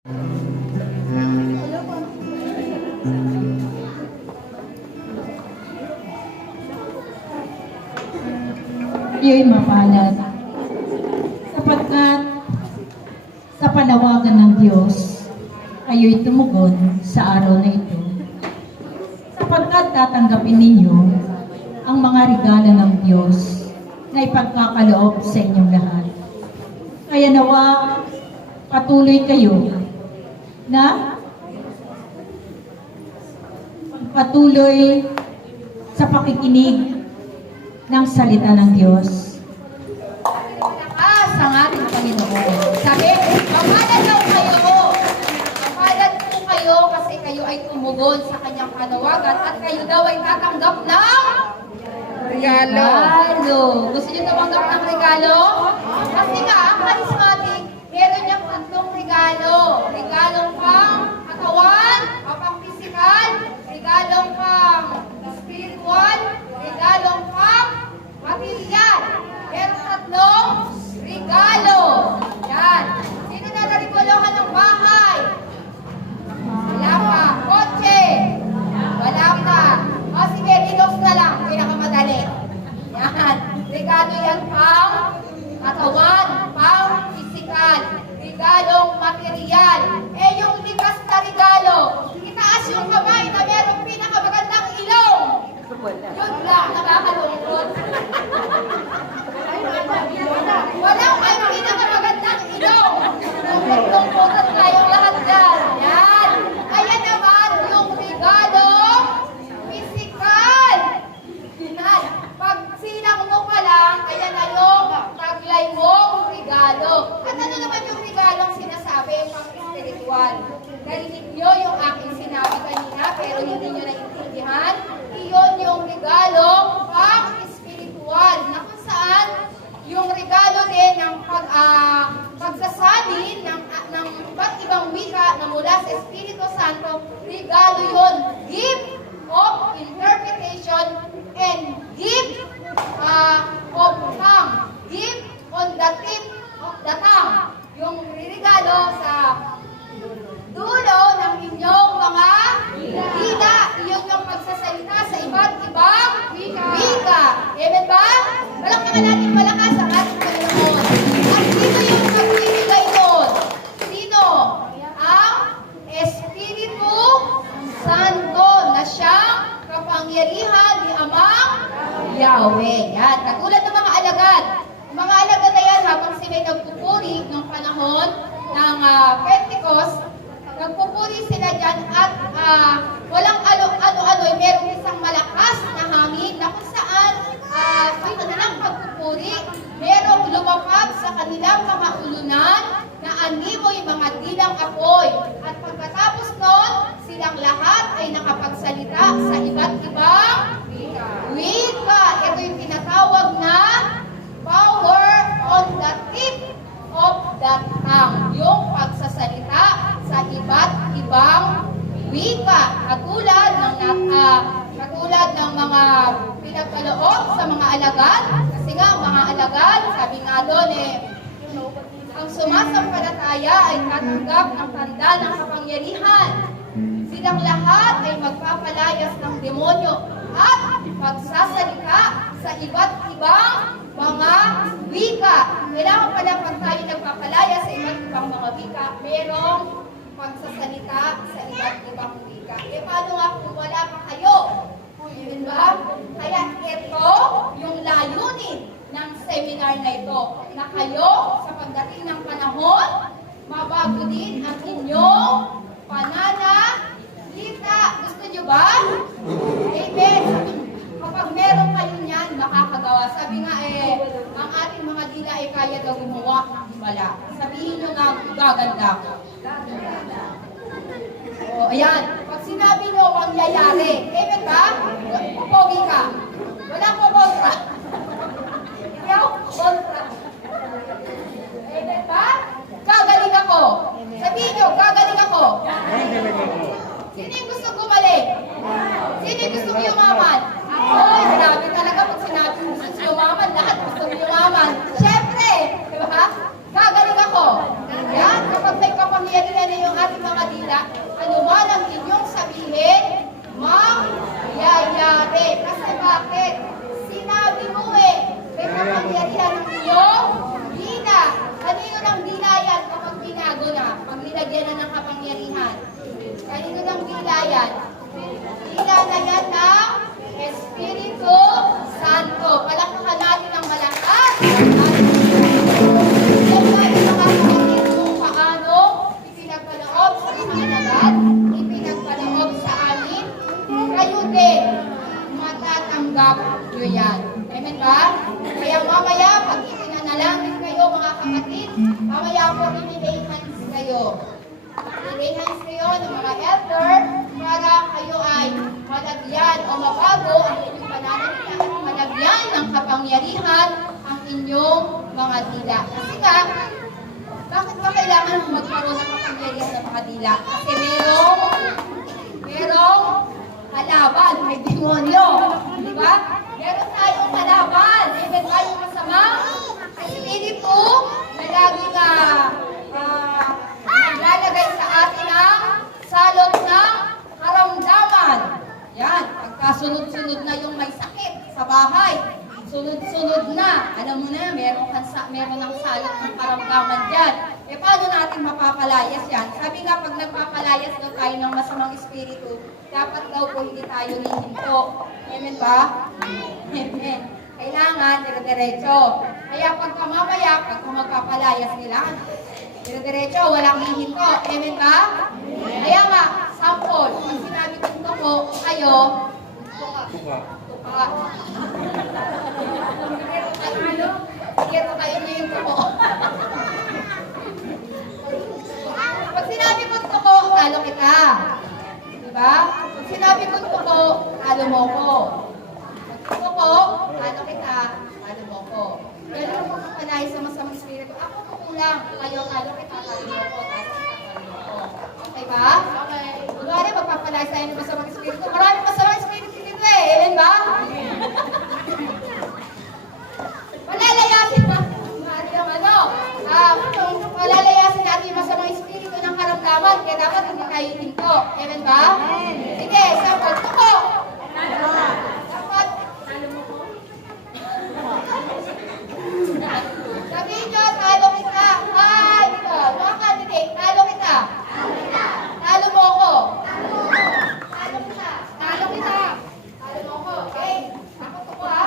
Iyo'y mapalad, sapagkat sa panawagan ng Diyos, kayo'y tumugon sa araw na ito. Sapagkat tatanggapin ninyo ang mga regalo ng Diyos na ipagkakaloob sa inyong lahat. Kaya nawa, patuloy kayo na patuloy sa pakikinig ng salita ng Diyos. Lakas ang ating Panginoon. Sabi, mapalad daw kayo. Mapalad po kayo kasi kayo ay tumugon sa kanyang panawagan at kayo daw ay tatanggap ng regalo. Gusto niyo tumanggap ng regalo? Kasi nga, ang charismatic, meron niyang tatlong regalo. Regalong pang katawan, pang physical, regalong pang spiritual, regalong pang material. Pero tatlong regalo. Yan. Sino na narigolohan ng bahay? Wala pa. Kotse? Wala pa. O sige, dilos na lang. Pinakamadali. Yan. Regalo yan pang katawan, pang physical, regalong material. Eh yung likas na regalo, itaas yung kamay na merong pinakamagandang ilong. Yun lang, nakakalungkot. Walang may pinakamagandang ilong. Lungkot-lungkotan tayong lahat dyan. Yan. Ayan naman yung regalo physical. Yan. Pag silang mo pa lang, ayan na yung taglay mong regalo. At ano naman yung regalong sinasabi pang spiritual? Narinig nyo yung aking sinabi kanina pero hindi nyo naintindihan. Iyon yung regalong pang spiritual na kung saan yung regalo din ng pagsasalin ng iba't ibang wika na mula sa Espiritu Santo, regalo yun, gift of interpretation and gift of tongue, gift on the tip of the tongue. Yung regalo sa dulo ng inyong mga dila, iyon yung pagsasalita sa iba't ibang wika. Amen ba? Malakpakan natin malakas ang ating Panginoon. At sino yung magbibigay doon? Sino? Ang Espiritu Santo na siyang kapangyarihan ni Amang Yahweh. Yan. Katulad ng mga alagad. Ang mga alagad na yan habang sila'y nagpupuri ng panahon ng Pentecost, nagpupuri sila dyan at walang ano-ano, merong isang malakas na hangin na kung saan sa kanilang pagpupuri, merong lumapag sa kanilang mga ulunan na animoy mga dilang apoy. At pagkatapos nun, silang lahat ay nakapagsalita sa iba't ibang wika. Ito yung tinatawag na power on the tip of the tongue. Yung pagsasalita sa iba't ibang wika. Katulad ng mga pinagkaloob sa mga alagad. Kasi nga, mga alagad, sabi nga doon ang sumasampalataya ay tatanggap ng tanda ng kapangyarihan. Silang lahat ay magpapalayas ng demonyo at magsasalita sa iba't ibang mga wika. Kailangan pala pag tayo nagpapalaya sa iba't ibang mga wika, merong pagsasalita sa iba't ibang wika. E paano nga kung wala pa kayo? Diba? Kaya ito yung layunin ng seminar na ito, na kayo sa pagdating ng panahon, mabago din ang inyong pananalita. Gusto nyo ba? Amen. Kapag meron kayo niyan, makakagawa. Sabi nga ang ating mga dila ay kaya daw gumawa ng himala. Sabihin nyo nga, gaganda ko. O, ayan. Pag sinabi nyo, mangyayari. Amen ba? Pupogi ka. Wala ko kontra. Ikaw, kontra. Amen ba? Gagaling ako. Sabihin nyo, gagaling ako. Sino yung gusto gumaling? Sino yung gusto yumaman? Ay, grabe talaga pag sinabi mo gusto yumaman, lahat gusto yumaman. Siyempre, di ba? Gagaling ako. Yan, kapag may kapangyarihan na yung dila yan? Dila na yan ng Espiritu Santo. Palakpakan natin ng malakas. Yan tayo mga kapatid kung paano ipinagkaloob sa mga alagad, ipinagkaloob sa amin, kayo din matatanggap nyo yan. Amen ba? Kaya mamaya, pag ipinanalangin kayo mga kapatid, mamaya po i-lay hands kayo. I-lay hands kayo ng mga elder para kayo ay malagyan o mabago ang inyong pananalita at malagyan ng kapangyarihan ang inyong mga dila. Kasi nga, bakit ba kailangan magkaroon ng kapangyarihan ng mga dila? Kasi merong kalaban, may demonyo. Di ba? Meron tayong kalaban. Even ba yung masamang espiritu na laging naglalagay sa atin ang salot ng karamdaman. Yan. Pagkasunod-sunod na yung may sakit sa bahay. Sunod-sunod na. Alam mo na, meron ng salot ng karamdaman dyan. E paano natin mapapalayas yan? Sabi nga, pag nagpapalayas daw tayo ng masamang espiritu, dapat daw po hindi tayo hihinto. Amen ba? Amen. Kailangan, dire-diretso. Kaya pagka mamaya, pagka magpapalayas nila, dire-diretso, walang hihinto. Amen ba? Kaya nga, sample, pag sinabi ko ito po, kayo, tuka. Kero kayo niyo yung tuko. Pag sinabi ko tuko, talo kita. Diba? Pag sinabi ko tuko, talo mo ko. Pag tuko, talo kita, talo mo ko. Pero kung kapalay sa masamang espiritu, ako kukulang. Kayo, talo kita, talo mo ko, talo kita, talo mo ko. Okay ba? Okay. Kunwari, magpapalay tayo ng masamang espiritu. Maraming masamang espiritu dito eh. Amen ba? Palalayasin palalayasin natin yung masamang espiritu ng karamdaman, kaya dapat hindi tayo hinto. Amen ba? Sige, sabi, tuko! Dapat, sabihin nyo, talo kita. Ay, dito, mga candidate, talo kita. Talo mo ako. Talo kita. Talo kita. Talo mo ako, okay? Ako tuko ha?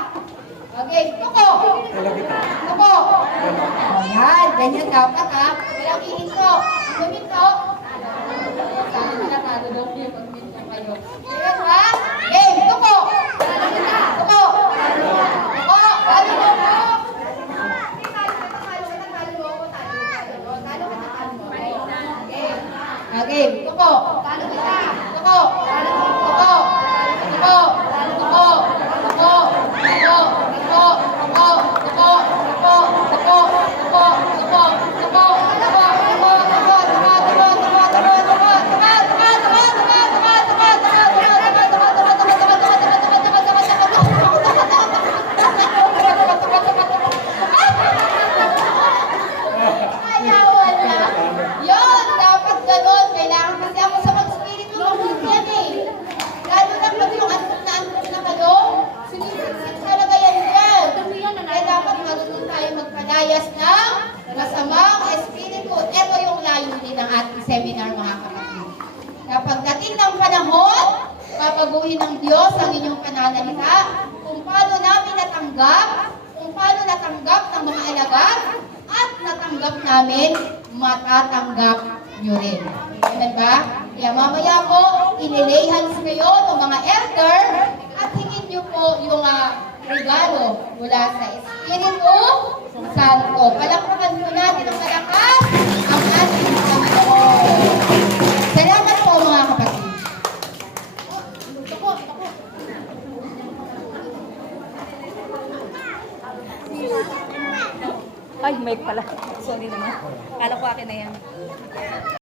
Okay, tuko! Tuko! Ayan, ganyan dapat ha. Walang ihinto. Guminto. Sabi nila, talo daw kayo pag minto kayo. Ayan ha? Game, tuko! Tuko! Tuko! Talo mo ako! Okay, tuko! Talo kita! Tuko! Tuko! Tuko! Tuko! Tuko! Seminar mga kapatid. Na pagdating ng panahon, papaguhin ng Diyos ang inyong pananalita, kung paano namin natanggap ng mga alagad, at natanggap namin, matatanggap nyo rin. Amen ba? Kaya mamaya po, inilay hands kayo ng mga elder, at hingin nyo po yung regalo mula sa Espiritu Santo. Palakpakan po natin ang malakas ang ating Panginoon. Salamat po mga kapatid. Ay, mic pala. Sorry naman. Kala ko akin na yan.